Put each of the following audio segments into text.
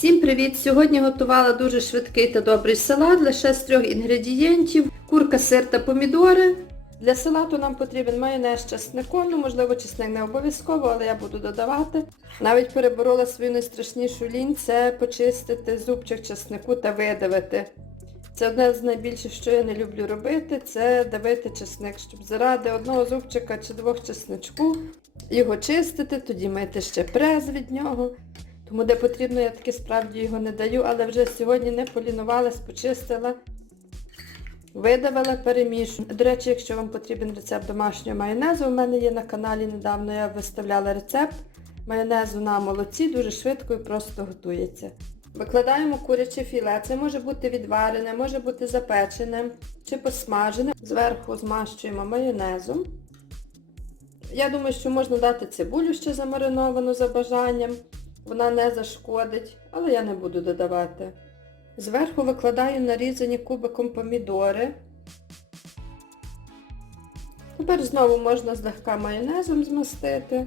Всім привіт! Сьогодні готувала дуже швидкий та добрий салат лише з трьох інгредієнтів. Курка, сир та помідори. Для салату нам потрібен майонез з чесником, ну можливо чесник не обов'язково, але я буду додавати. Навіть переборола свою найстрашнішу лінь, це почистити зубчик чеснику та видавити. Це одне з найбільших, що я не люблю робити, це давити чесник, щоб заради одного зубчика чи двох чесничку його чистити, тоді мити ще прес від нього. Тому де потрібно, я таки справді його не даю, але вже сьогодні не полінувалась, почистила, видавила, перемішую. До речі, якщо вам потрібен рецепт домашнього майонезу, у мене є на каналі недавно, я виставляла рецепт майонезу на молоці, дуже швидко і просто готується. Викладаємо куряче філе. Це може бути відварене, може бути запечене чи посмажене. Зверху змащуємо майонезом. Я думаю, що можна дати цибулю ще замариновану за бажанням. Вона не зашкодить, але я не буду додавати. Зверху викладаю нарізані кубиком помідори. Тепер знову можна злегка майонезом змастити.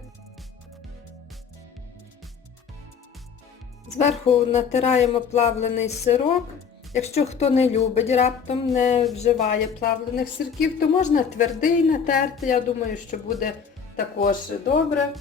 Зверху натираємо плавлений сирок. Якщо хто не любить, раптом не вживає плавлених сирків, то можна твердий натерти. Я думаю, що буде також добре.